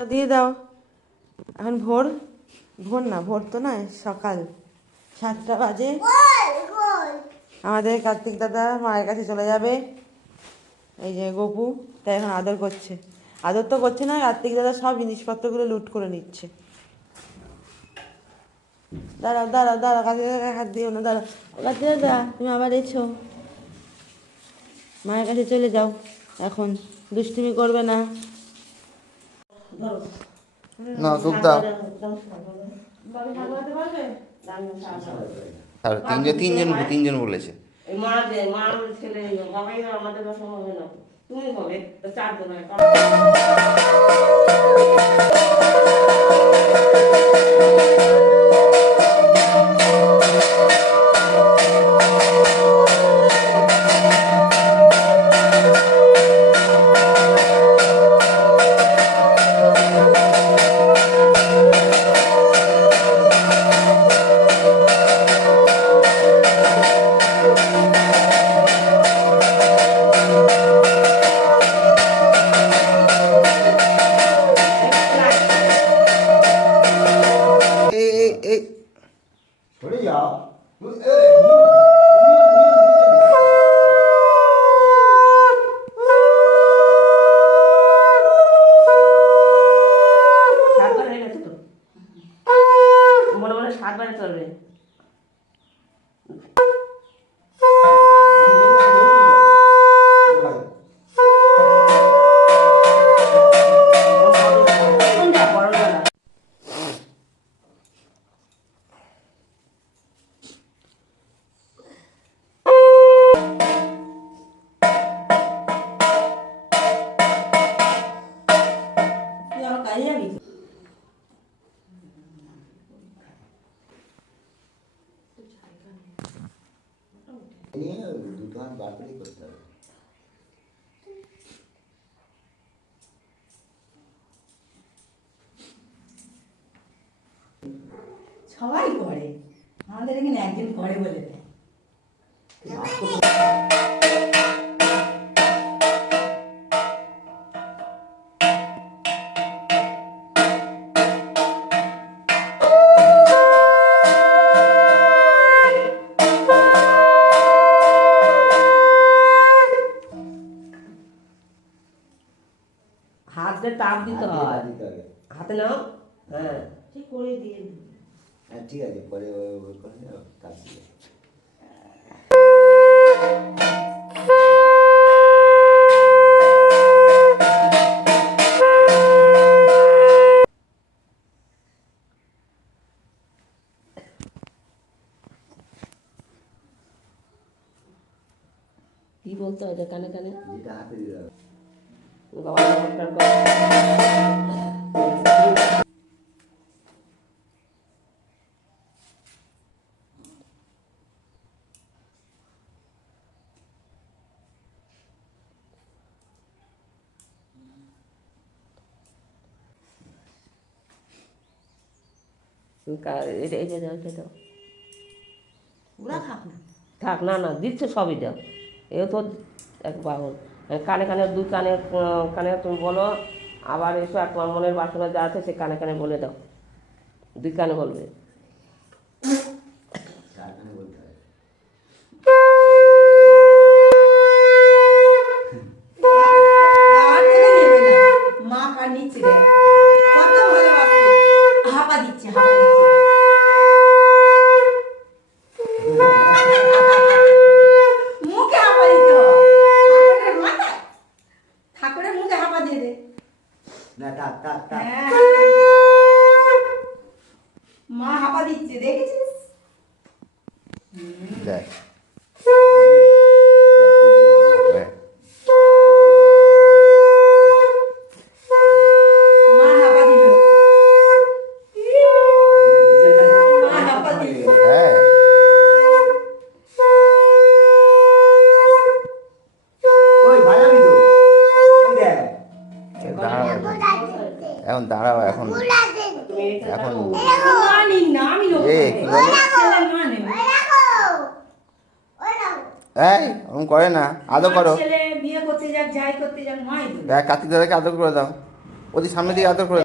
দিয়ে দাও। এখন ভোর। ভোর না, ভোর তো নয়, সকাল। সাতটা বাজে। আমাদের কার্তিক দাদা মায়ের কাছে চলে যাবে। এই যে গপু, তাই এখন আদর করছে। আদর তো করছে না, কার্তিক দাদা সব জিনিসপত্রগুলো লুট করে নিচ্ছে। দাঁড়াও দাঁড়াও দাঁড়াও, কার্তিক দাদা হাত দিও না দাঁড়াও। কার্তিক দাদা, তুমি আবার এসো। মায়ের কাছে চলে যাও, এখন। দুষ্টুমি করবে না। না দুধ দাও। আর তিনজন তিনজন তিনজন বলেছে। তুমি হবে চারজন। এই এই এই সরে যাও সাতবার হয়ে গেছে তো। মনে মনে সাতবারে চলবে। দুটো বার করেই করতে হবে। সবাই করে। আমাদের এখানে একদিন করে বলে দেয়। হাতে তাপ দিতে হয়। হাত হবে। নাও। হ্যাঁ। ঠিক করে দিয়ে হ্যাঁ ঠিক আছে পরে করে দিয়ে। কি বলতে হয় যে কানে কানে? যেটা হাতে দিতে হবে বাবা নমস্কার কর কা- এটা এটা দাও এটা দাও ওরা থাক না থাক না না দিচ্ছে সবই দাও এ তো এক বাহন কানে কানে দু কানে কানে তুমি বলো, আবার এসো, আর তোমার মনের বাসনা যা আছে সে কানে কানে বলে দাও। দুই কানে বলবে চারখানে বলতে হবে আর থেকে নেবে না মা কার নিচ্ছে রে কত ভালোবাসে হাপা দিচ্ছে হাপা দিচ্ছে মুখে হাপা দিতে হয় ঠাকুরের মাথায় ঠাকুরের মুখে হাপা দিয়ে দে না হ্যাঁ। মা হাঁপা দিচ্ছে দেখেছিস? দেখ হ্যাঁ। মা হাপা দিল মা হাপা দিল হ্যাঁ কই ভাড়াবি তো এই দেখ দাঁড়াও এখন দাঁড়াও এখন এখন এই ওরকম করে না আদর করো। কার্তিক দাদাকে আদর করে দাও। ওদের সামনে দিয়ে আদর করে